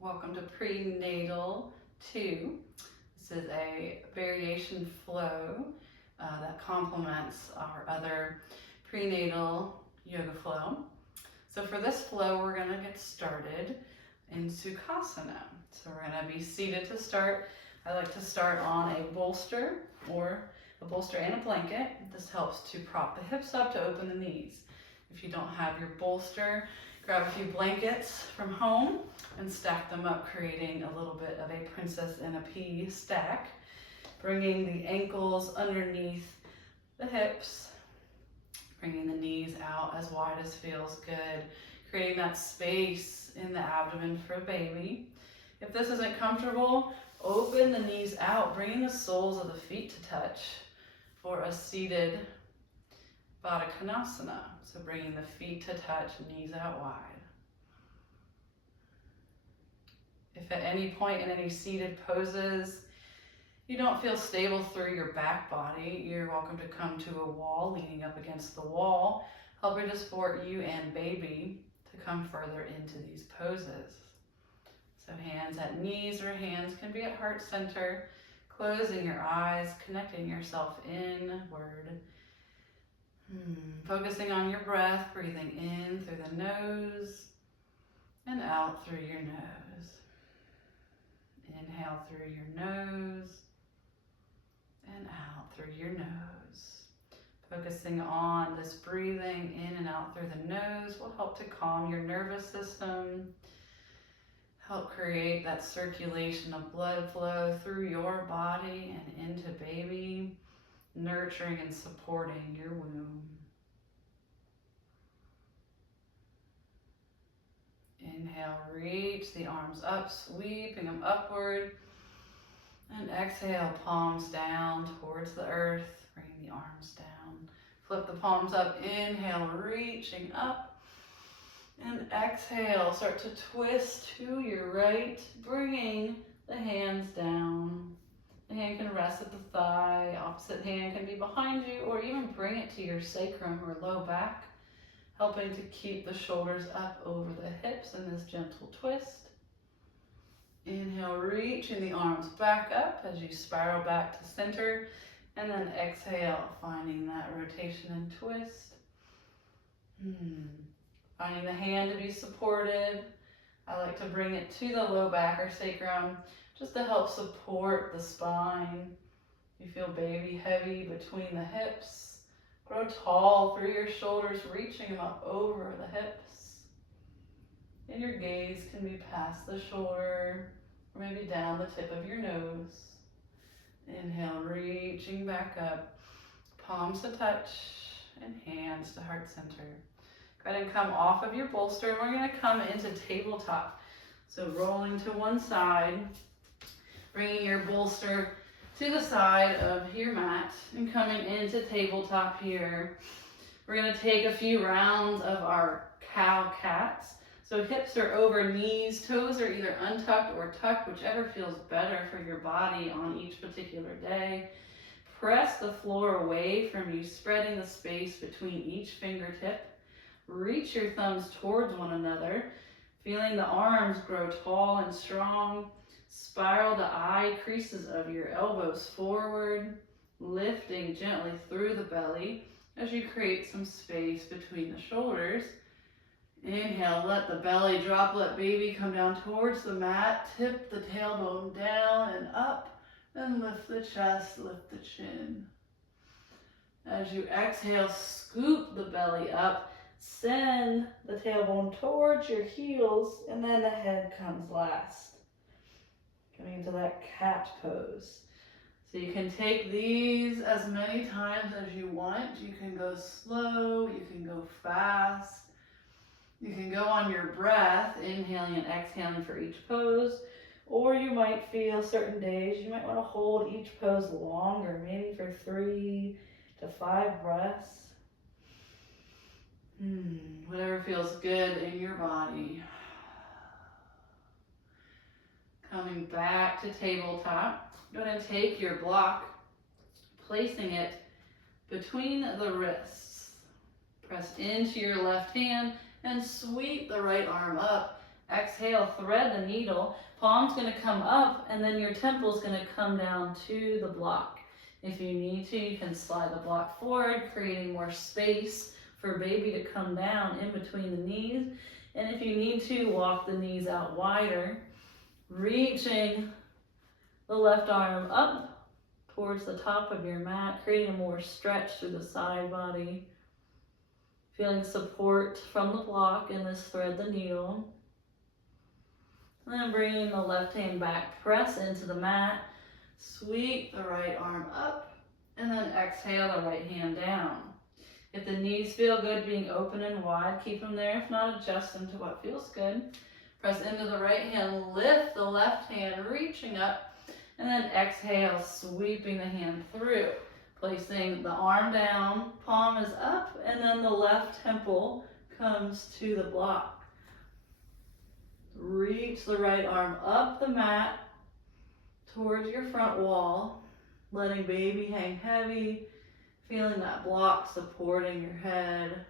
Welcome to Prenatal 2. This is a variation flow that complements our other prenatal yoga flow. So for this flow, we're going to get started in Sukhasana. So we're going to be seated to start. I like to start on a bolster or a bolster and a blanket. This helps to prop the hips up to open the knees. If you don't have your bolster, grab a few blankets from home and stack them up, creating a little bit of a princess and a pea stack. Bringing the ankles underneath the hips, bringing the knees out as wide as feels good, creating that space in the abdomen for a baby. If this isn't comfortable, open the knees out, bringing the soles of the feet to touch for a seated Baddha Konasana. So bringing the feet to touch, knees out wide. If at any point in any seated poses you don't feel stable through your back body, you're welcome to come to a wall, leaning up against the wall, helping to support you and baby to come further into these poses. So hands at knees or hands can be at heart center, closing your eyes, connecting yourself inward. Focusing on your breath, breathing in through the nose and out through your nose. Inhale through your nose and out through your nose. Focusing on this breathing in and out through the nose will help to calm your nervous system, help create that circulation of blood flow through your body and into baby, nurturing and supporting your womb. Inhale, reach the arms up, sweeping them upward. And exhale, palms down towards the earth, bringing the arms down. Flip the palms up, inhale, reaching up. And exhale, start to twist to your right, bringing the hands down. The hand can rest at the thigh, opposite hand can be behind you, or even bring it to your sacrum or low back, helping to keep the shoulders up over the hips in this gentle twist. Inhale, reaching the arms back up as you spiral back to center, and then exhale, finding that rotation and twist. Finding the hand to be supported. I like to bring it to the low back or sacrum just to help support the spine. You feel baby heavy between the hips. Grow tall through your shoulders, reaching them up over the hips. And your gaze can be past the shoulder, or maybe down the tip of your nose. Inhale, reaching back up, palms to touch, and hands to heart center. Go ahead and come off of your bolster, and we're going to come into tabletop. So rolling to one side, bringing your bolster to the side of your mat, and coming into tabletop here. We're going to take a few rounds of our cow-cats. So hips are over knees, toes are either untucked or tucked, whichever feels better for your body on each particular day. Press the floor away from you, spreading the space between each fingertip. Reach your thumbs towards one another, feeling the arms grow tall and strong. Spiral the eye creases of your elbows forward, lifting gently through the belly as you create some space between the shoulders. Inhale, let the belly drop, let baby come down towards the mat, tip the tailbone down and up, and lift the chest, lift the chin. As you exhale, scoop the belly up, send the tailbone towards your heels, and then the head comes last. Coming into that cat pose. So you can take these as many times as you want. You can go slow, you can go fast. You can go on your breath, inhaling and exhaling for each pose, or you might feel certain days you might want to hold each pose longer, maybe for 3 to 5 breaths. Whatever feels good in your body. Coming back to tabletop, go ahead and take your block, placing it between the wrists. Press into your left hand and sweep the right arm up. Exhale, thread the needle. Palm's going to come up, and then your temple's going to come down to the block. If you need to, you can slide the block forward, creating more space for baby to come down in between the knees. And if you need to, walk the knees out wider, reaching the left arm up towards the top of your mat, creating a more stretch through the side body. Feeling support from the block in this thread the needle. And then bringing the left hand back, press into the mat, sweep the right arm up, and then exhale the right hand down. If the knees feel good being open and wide, keep them there. If not, adjust them to what feels good. Press into the right hand, lift the left hand, reaching up, and then exhale, sweeping the hand through. Placing the arm down, palm is up, and then the left temple comes to the block. Reach the right arm up the mat towards your front wall, letting baby hang heavy, feeling that block supporting your head.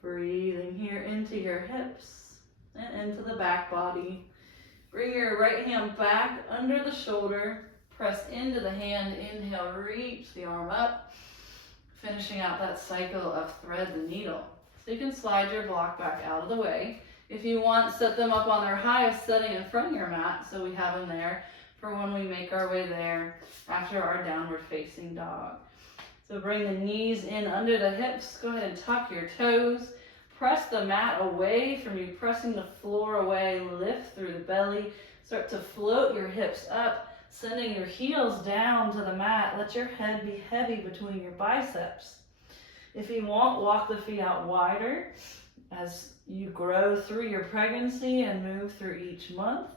Breathing here into your hips and into the back body. Bring your right hand back under the shoulder, press into the hand, inhale, reach the arm up, finishing out that cycle of thread the needle. So you can slide your block back out of the way. If you want, set them up on their highest setting in front of your mat, so we have them there for when we make our way there after our downward facing dog. So bring the knees in under the hips, go ahead and tuck your toes, press the mat away from you, pressing the floor away, lift through the belly, start to float your hips up, sending your heels down to the mat. Let your head be heavy between your biceps. If you want, walk the feet out wider as you grow through your pregnancy and move through each month.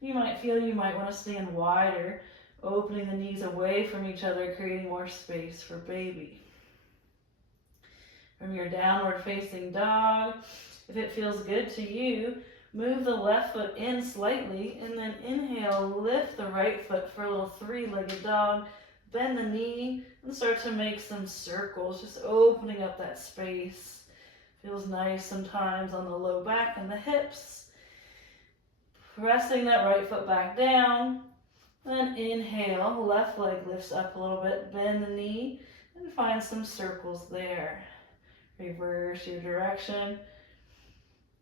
You might feel you might want to stand wider, opening the knees away from each other, creating more space for baby. From your downward facing dog, if it feels good to you, move the left foot in slightly and then inhale, lift the right foot for a little three-legged dog, bend the knee and start to make some circles, just opening up that space. Feels nice sometimes on the low back and the hips. Pressing that right foot back down. Then inhale, left leg lifts up a little bit, bend the knee, and find some circles there. Reverse your direction.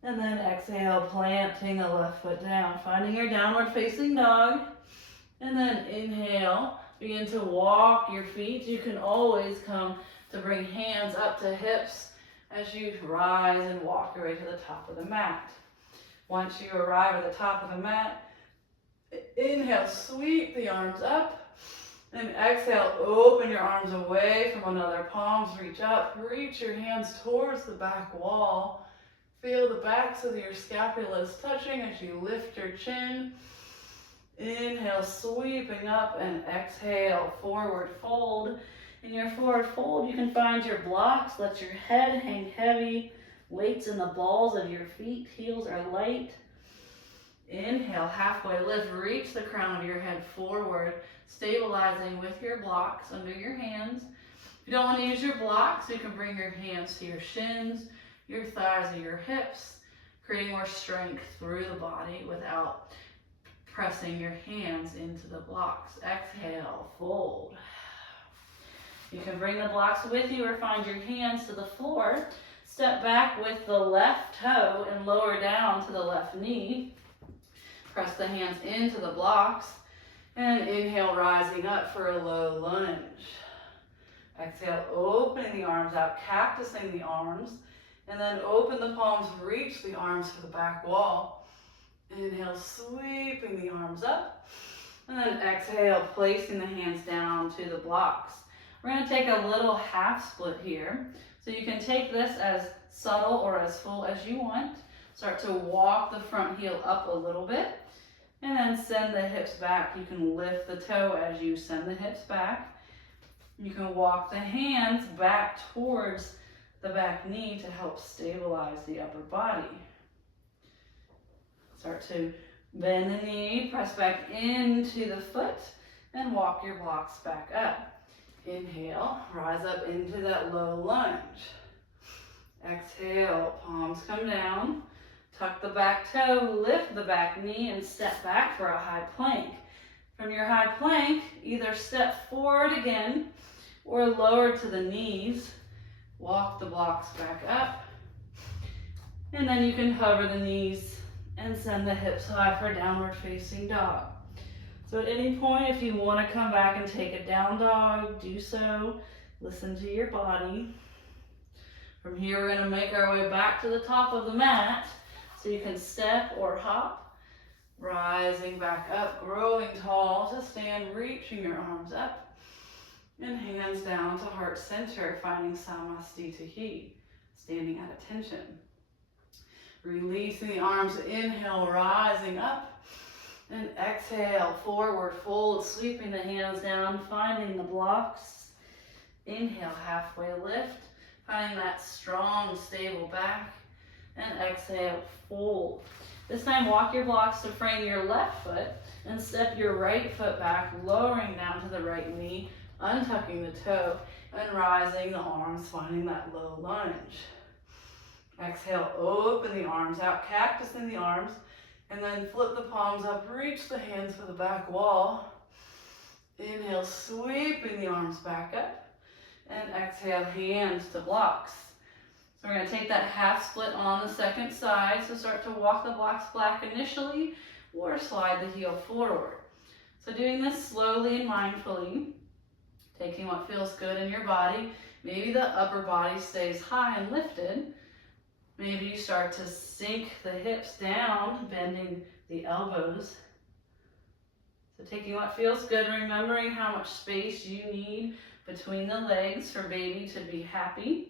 And then exhale, planting the left foot down, finding your downward facing dog. And then inhale, begin to walk your feet. You can always come to bring hands up to hips as you rise and walk your way to the top of the mat. Once you arrive at the top of the mat, inhale, sweep the arms up, and exhale, open your arms away from one another, palms reach up, reach your hands towards the back wall. Feel the backs of your scapulas touching as you lift your chin. Inhale, sweeping up, and exhale, forward fold. In your forward fold, you can find your blocks. Let your head hang heavy. Weights in the balls of your feet. Heels are light. Inhale, halfway lift. Reach the crown of your head forward, stabilizing with your blocks under your hands. If you don't want to use your blocks, you can bring your hands to your shins, your thighs, or your hips, creating more strength through the body without pressing your hands into the blocks. Exhale, fold. You can bring the blocks with you or find your hands to the floor. Step back with the left toe and lower down to the left knee. Press the hands into the blocks and inhale, rising up for a low lunge. Exhale, opening the arms out, cactusing the arms, and then open the palms, reach the arms for the back wall. Inhale, sweeping the arms up, and then exhale, placing the hands down to the blocks. We're going to take a little half split here. So you can take this as subtle or as full as you want. Start to walk the front heel up a little bit and then send the hips back. You can lift the toe as you send the hips back. You can walk the hands back towards the back knee to help stabilize the upper body. Start to bend the knee, press back into the foot, and walk your blocks back up. Inhale, rise up into that low lunge. Exhale, palms come down. Tuck the back toe, lift the back knee, and step back for a high plank. From your high plank, either step forward again or lower to the knees. Walk the blocks back up. And then you can hover the knees and send the hips high for downward facing dog. So at any point, if you want to come back and take a down dog, do so. Listen to your body. From here, we're going to make our way back to the top of the mat. So you can step or hop, rising back up, growing tall to stand, reaching your arms up, and hands down to heart center, finding Samastitihi, standing at attention. Releasing the arms, inhale, rising up, and exhale, forward fold, sweeping the hands down, finding the blocks. Inhale, halfway lift, finding that strong, stable back. And exhale, fold. This time, walk your blocks to frame your left foot and step your right foot back, lowering down to the right knee, untucking the toe, and rising the arms, finding that low lunge. Exhale, open the arms out, cactus in the arms, and then flip the palms up, reach the hands for the back wall. Inhale, sweeping the arms back up, and exhale, hands to blocks. So we're going to take that half split on the second side. So start to walk the blocks back initially or slide the heel forward. So doing this slowly and mindfully, taking what feels good in your body. Maybe the upper body stays high and lifted. Maybe you start to sink the hips down, bending the elbows. So taking what feels good, remembering how much space you need between the legs for baby to be happy.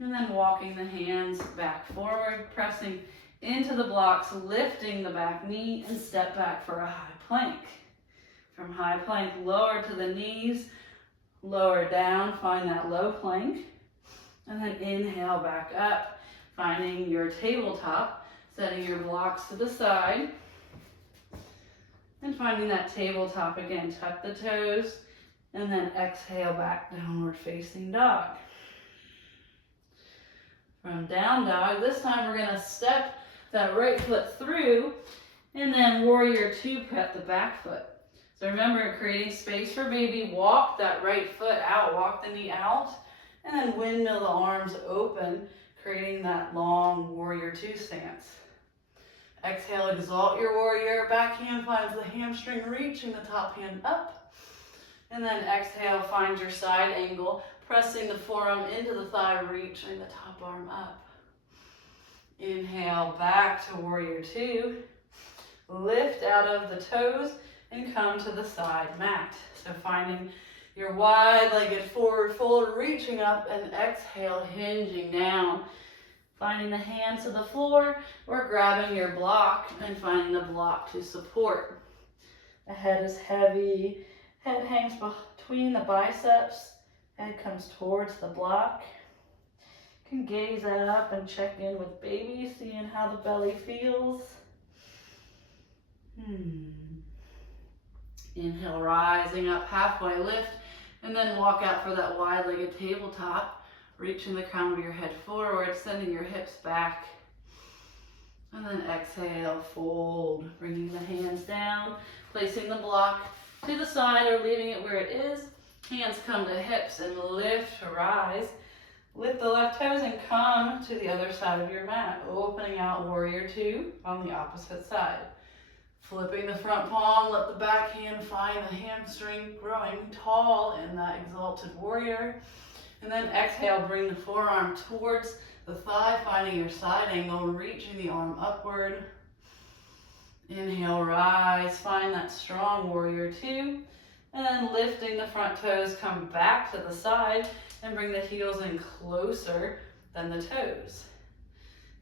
And then walking the hands back forward, pressing into the blocks, lifting the back knee, and step back for a high plank. From high plank, lower to the knees, lower down, find that low plank. And then inhale back up, finding your tabletop, setting your blocks to the side. And finding that tabletop again, tuck the toes, and then exhale back, downward facing dog. From down dog, this time we're going to step that right foot through and then warrior two, prep the back foot. So remember, creating space for baby, walk that right foot out, walk the knee out, and then windmill the arms open, creating that long warrior two stance. Exhale, exalt your warrior, back hand finds the hamstring, reaching the top hand up. And then exhale, find your side angle, pressing the forearm into the thigh, reaching the top arm up. Inhale, back to warrior two. Lift out of the toes and come to the side mat. So finding your wide-legged forward fold, reaching up, and exhale, hinging down. Finding the hands to the floor or grabbing your block and finding the block to support. The head is heavy. Head hangs between the biceps. Head comes towards the block. You can gaze up and check in with baby, seeing how the belly feels. Inhale, rising up, halfway lift, and then walk out for that wide-legged tabletop, reaching the crown of your head forward, sending your hips back. And then exhale, fold, bringing the hands down, placing the block to the side or leaving it where it is. Hands come to hips and lift to rise. Lift the left toes and come to the other side of your mat, opening out warrior two on the opposite side. Flipping the front palm, let the back hand find the hamstring, growing tall in that exalted warrior. And then exhale, bring the forearm towards the thigh, finding your side angle, reaching the arm upward. Inhale, rise, find that strong warrior two. And then lifting the front toes, come back to the side and bring the heels in closer than the toes.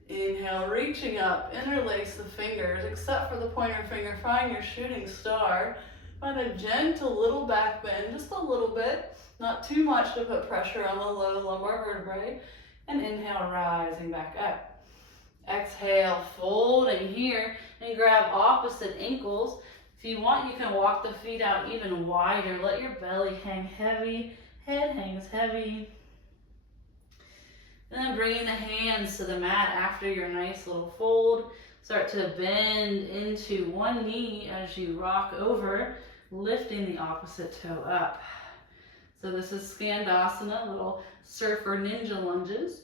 Inhale, reaching up, interlace the fingers, except for the pointer finger, find your shooting star. Find a gentle little back bend, just a little bit, not too much to put pressure on the low lumbar vertebrae. And inhale, rising back up. Exhale, folding here and grab opposite ankles. If you want, you can walk the feet out even wider. Let your belly hang heavy, head hangs heavy. And then bringing the hands to the mat after your nice little fold. Start to bend into one knee as you rock over, lifting the opposite toe up. So this is Skandasana, little surfer ninja lunges.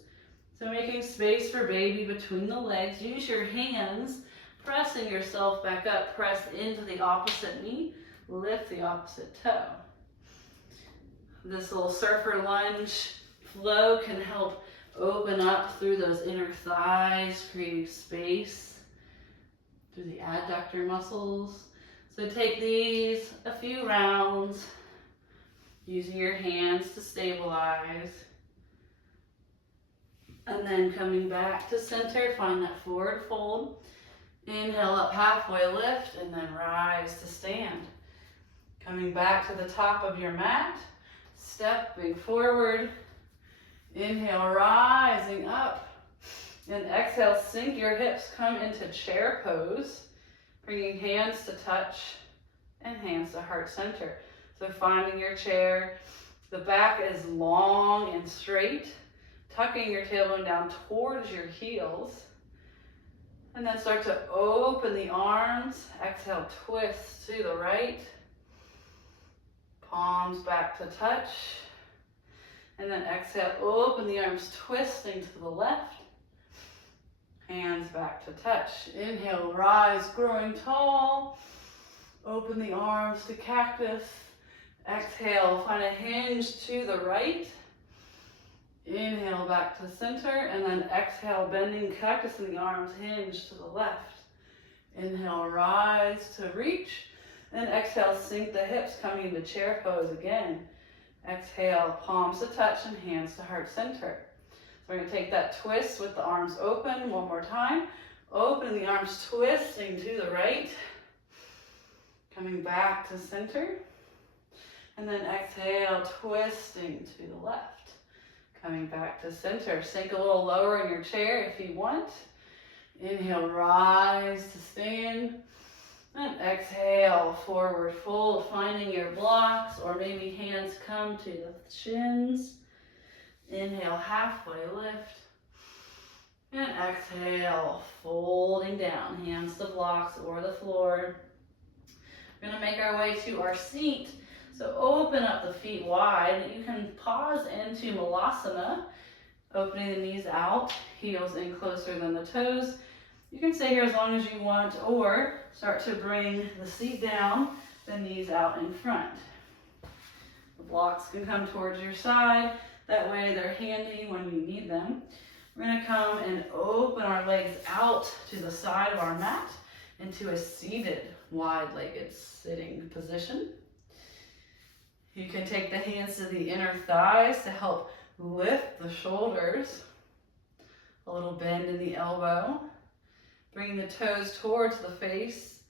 So making space for baby between the legs. Use your hands, pressing yourself back up, press into the opposite knee, lift the opposite toe. This little surfer lunge flow can help open up through those inner thighs, creating space through the adductor muscles. So take these a few rounds, using your hands to stabilize. And then coming back to center, find that forward fold. Inhale up, halfway lift, and then rise to stand. Coming back to the top of your mat, stepping forward. Inhale, rising up. And exhale, sink your hips, come into chair pose. Bringing hands to touch and hands to heart center. So finding your chair, the back is long and straight. Tucking your tailbone down towards your heels. And then start to open the arms. Exhale, twist to the right. Palms back to touch. And then exhale, open the arms, twisting to the left. Hands back to touch. Inhale, rise, growing tall. Open the arms to cactus. Exhale, find a hinge to the right. Inhale, back to center. And then exhale, bending cactus in the arms, hinge to the left. Inhale, rise to reach. And exhale, sink the hips, coming into chair pose again. Exhale, palms to touch and hands to heart center. So we're going to take that twist with the arms open one more time. Open the arms, twisting to the right. Coming back to center. And then exhale, twisting to the left. Coming back to center. Sink a little lower in your chair if you want. Inhale, rise to stand. And exhale, forward fold, finding your blocks, or maybe hands come to the shins. Inhale, halfway lift. And exhale, folding down, hands to blocks or the floor. We're going to make our way to our seat. So open up the feet wide. You can pause into Malasana, opening the knees out, heels in closer than the toes. You can stay here as long as you want, or start to bring the seat down, the knees out in front. The blocks can come towards your side. That way they're handy when you need them. We're going to come and open our legs out to the side of our mat into a seated, wide-legged sitting position. You can take the hands to the inner thighs to help lift the shoulders. A little bend in the elbow. Bringing the toes towards the face.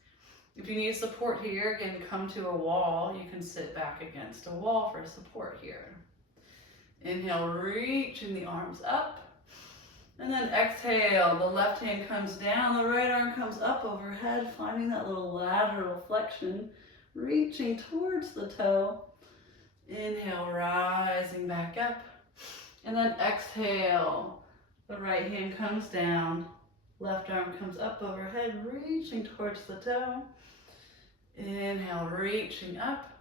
If you need support here, again, come to a wall. You can sit back against a wall for support here. Inhale, reaching the arms up. And then exhale, the left hand comes down, the right arm comes up overhead, finding that little lateral flexion, reaching towards the toe. Inhale, rising back up. And then exhale, the right hand comes down. Left arm comes up overhead, reaching towards the toe. Inhale, reaching up.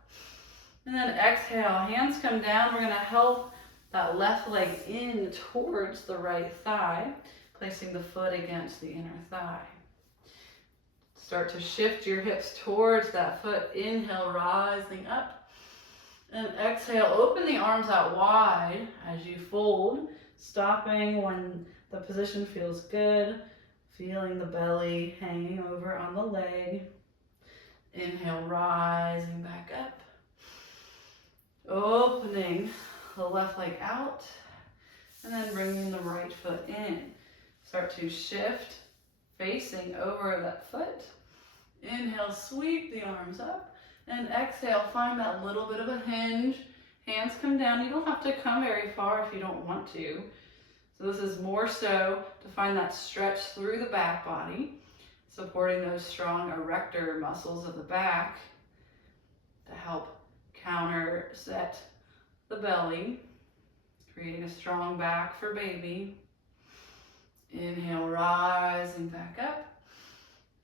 And then exhale, hands come down. We're going to help that left leg in towards the right thigh, placing the foot against the inner thigh. Start to shift your hips towards that foot. Inhale, rising up. And exhale, open the arms out wide as you fold, stopping when the position feels good. Feeling the belly hanging over on the leg. Inhale, rising back up. Opening the left leg out. And then bringing the right foot in. Start to shift, facing over that foot. Inhale, sweep the arms up. And exhale, find that little bit of a hinge. Hands come down. You don't have to come very far if you don't want to. So this is more so to find that stretch through the back body, supporting those strong erector muscles of the back to help counter set the belly, creating a strong back for baby. Inhale, rising back up.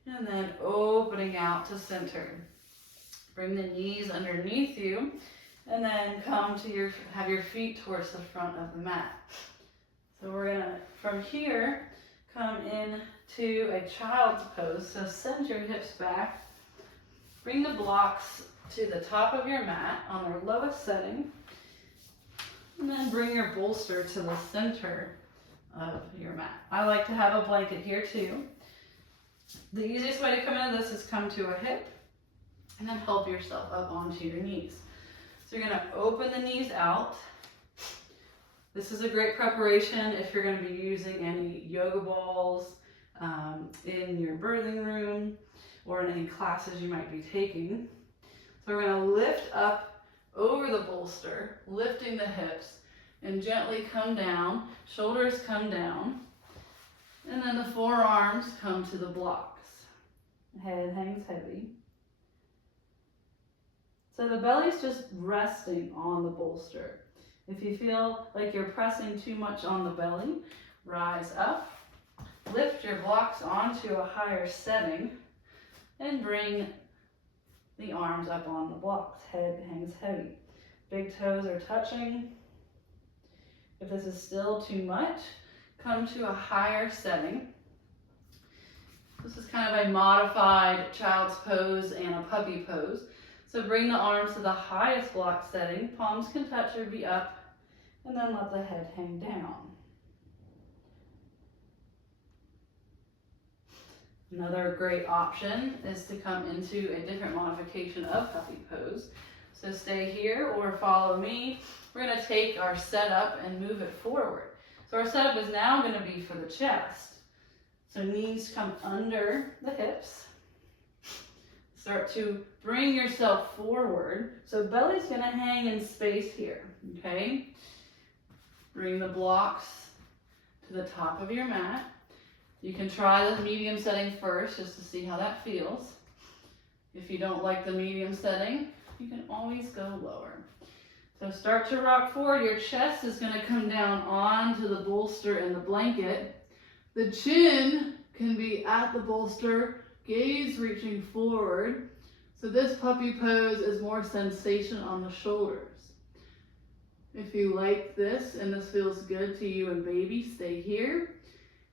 And then opening out to center. Bring the knees underneath you. And then come to have your feet towards the front of the mat. So we're gonna, from here, come in to a child's pose. So send your hips back. Bring the blocks to the top of your mat on their lowest setting. And then bring your bolster to the center of your mat. I like to have a blanket here too. The easiest way to come into this is come to a hip and then help yourself up onto your knees. So you're gonna open the knees out. This is a great preparation if you're gonna be using any yoga balls in your birthing room or in any classes you might be taking. So we're gonna lift up over the bolster, lifting the hips, and gently come down, shoulders come down, and then the forearms come to the blocks. Head hangs heavy. So the belly's just resting on the bolster. If you feel like you're pressing too much on the belly, rise up, lift your blocks onto a higher setting, and bring the arms up on the blocks. Head hangs heavy. Big toes are touching. If this is still too much, come to a higher setting. This is kind of a modified child's pose and a puppy pose. So bring the arms to the highest block setting. Palms can touch or be up, and then let the head hang down. Another great option is to come into a different modification of puppy pose. So stay here or follow me. We're going to take our setup and move it forward. So our setup is now going to be for the chest. So knees come under the hips. Start to bring yourself forward. So belly's going to hang in space here, okay? Bring the blocks to the top of your mat. You can try the medium setting first just to see how that feels. If you don't like the medium setting, you can always go lower. So start to rock forward. Your chest is going to come down onto the bolster and the blanket. The chin can be at the bolster, gaze reaching forward. So this puppy pose is more sensation on the shoulders. If you like this and this feels good to you and baby, stay here.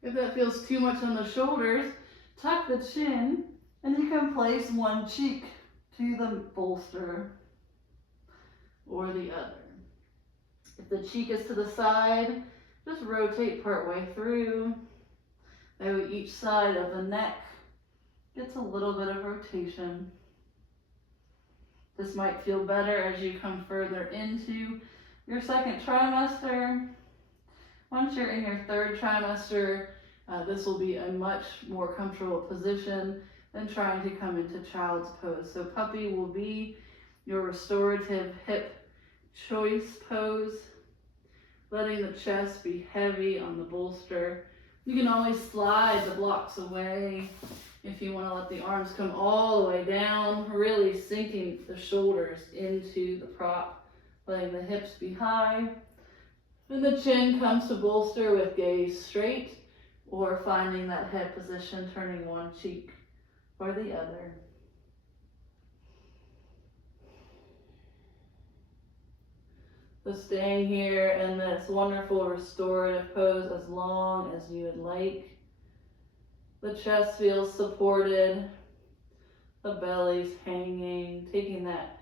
If that feels too much on the shoulders, tuck the chin and you can place one cheek to the bolster or the other. If the cheek is to the side, just rotate part way through. That way each side of the neck gets a little bit of rotation. This might feel better as you come further into your second trimester. Once you're in your third trimester, this will be a much more comfortable position than trying to come into child's pose. So puppy will be your restorative hip choice pose, letting the chest be heavy on the bolster. You can always slide the blocks away if you want to let the arms come all the way down, really sinking the shoulders into the prop, letting the hips be high. And the chin comes to bolster with gaze straight, or finding that head position, turning one cheek or the other. So staying here in this wonderful restorative pose as long as you would like. The chest feels supported, the belly's hanging, taking that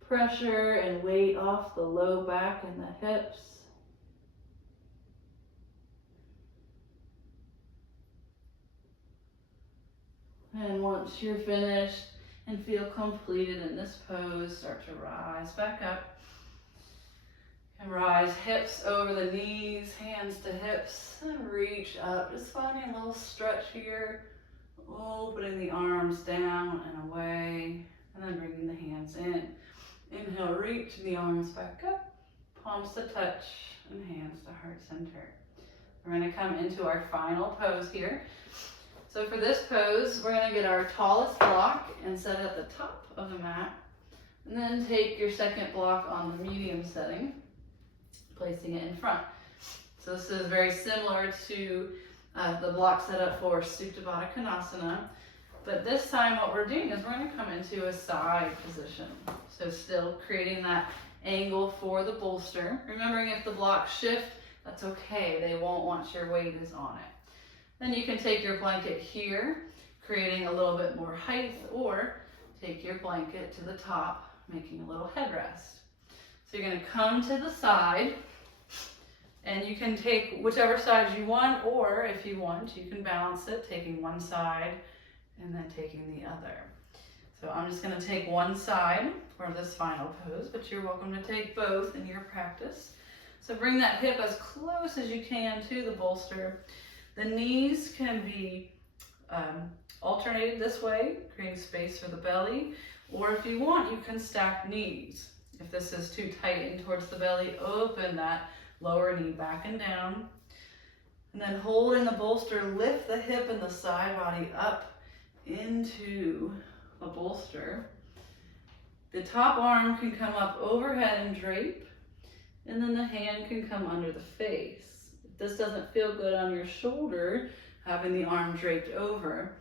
pressure and weight off the low back and the hips. And once you're finished and feel completed in this pose, start to rise back up. And rise hips over the knees, hands to hips, and reach up. Just finding a little stretch here, opening the arms down and away, and then bringing the hands in. Inhale, reach the arms back up, palms to touch, and hands to heart center. We're going to come into our final pose here. So for this pose, we're going to get our tallest block and set it at the top of the mat. And then take your second block on the medium setting. placing it in front. So this is very similar to the block setup for Supta Baddha Konasana. But this time what we're doing is we're going to come into a side position. So still creating that angle for the bolster. Remembering if the blocks shift, that's okay. They won't once your weight is on it. Then you can take your blanket here, creating a little bit more height, or take your blanket to the top, making a little headrest. So you're going to come to the side, and you can take whichever side you want, or if you want, you can balance it, taking one side and then taking the other. So I'm just going to take one side for this final pose, but you're welcome to take both in your practice. So bring that hip as close as you can to the bolster. The knees can be alternated this way, creating space for the belly, or if you want, you can stack knees. If this is too tight in towards the belly, open that lower knee back and down. And then holding the bolster, lift the hip and the side body up into the bolster. The top arm can come up overhead and drape, and then the hand can come under the face. If this doesn't feel good on your shoulder, having the arm draped over,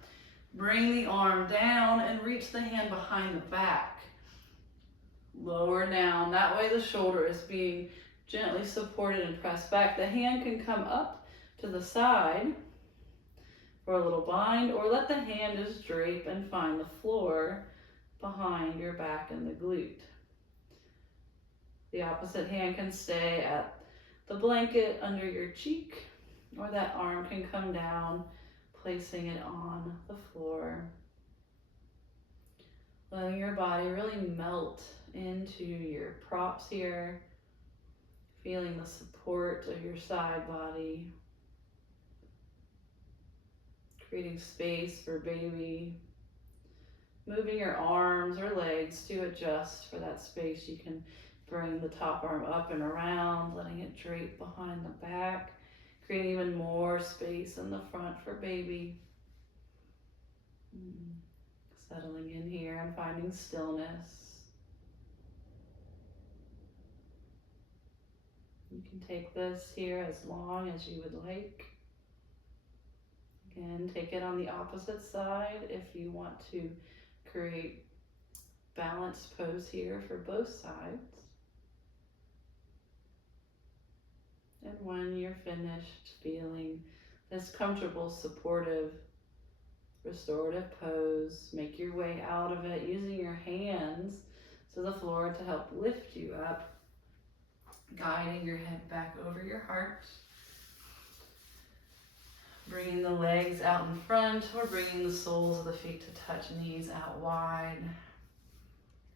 bring the arm down and reach the hand behind the back. Lower down, that way the shoulder is being gently supported and pressed back. The hand can come up to the side for a little bind, or let the hand just drape and find the floor behind your back and the glute. The opposite hand can stay at the blanket under your cheek, or that arm can come down, placing it on the floor. Letting your body really melt into your props here, feeling the support of your side body, creating space for baby. Moving your arms or legs to adjust for that space. You can bring the top arm up and around, letting it drape behind the back, creating even more space in the front for baby. Settling in here and finding stillness. You can take this here as long as you would like. Again, take it on the opposite side if you want to create balanced pose here for both sides. And when you're finished feeling this comfortable, supportive, restorative pose, make your way out of it using your hands to the floor to help lift you up, guiding your head back over your heart. Bringing the legs out in front, or bringing the soles of the feet to touch knees out wide.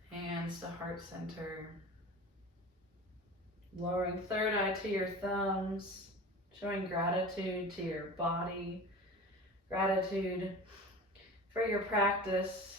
Hands to heart center. Lowering third eye to your thumbs, showing gratitude to your body, gratitude for your practice,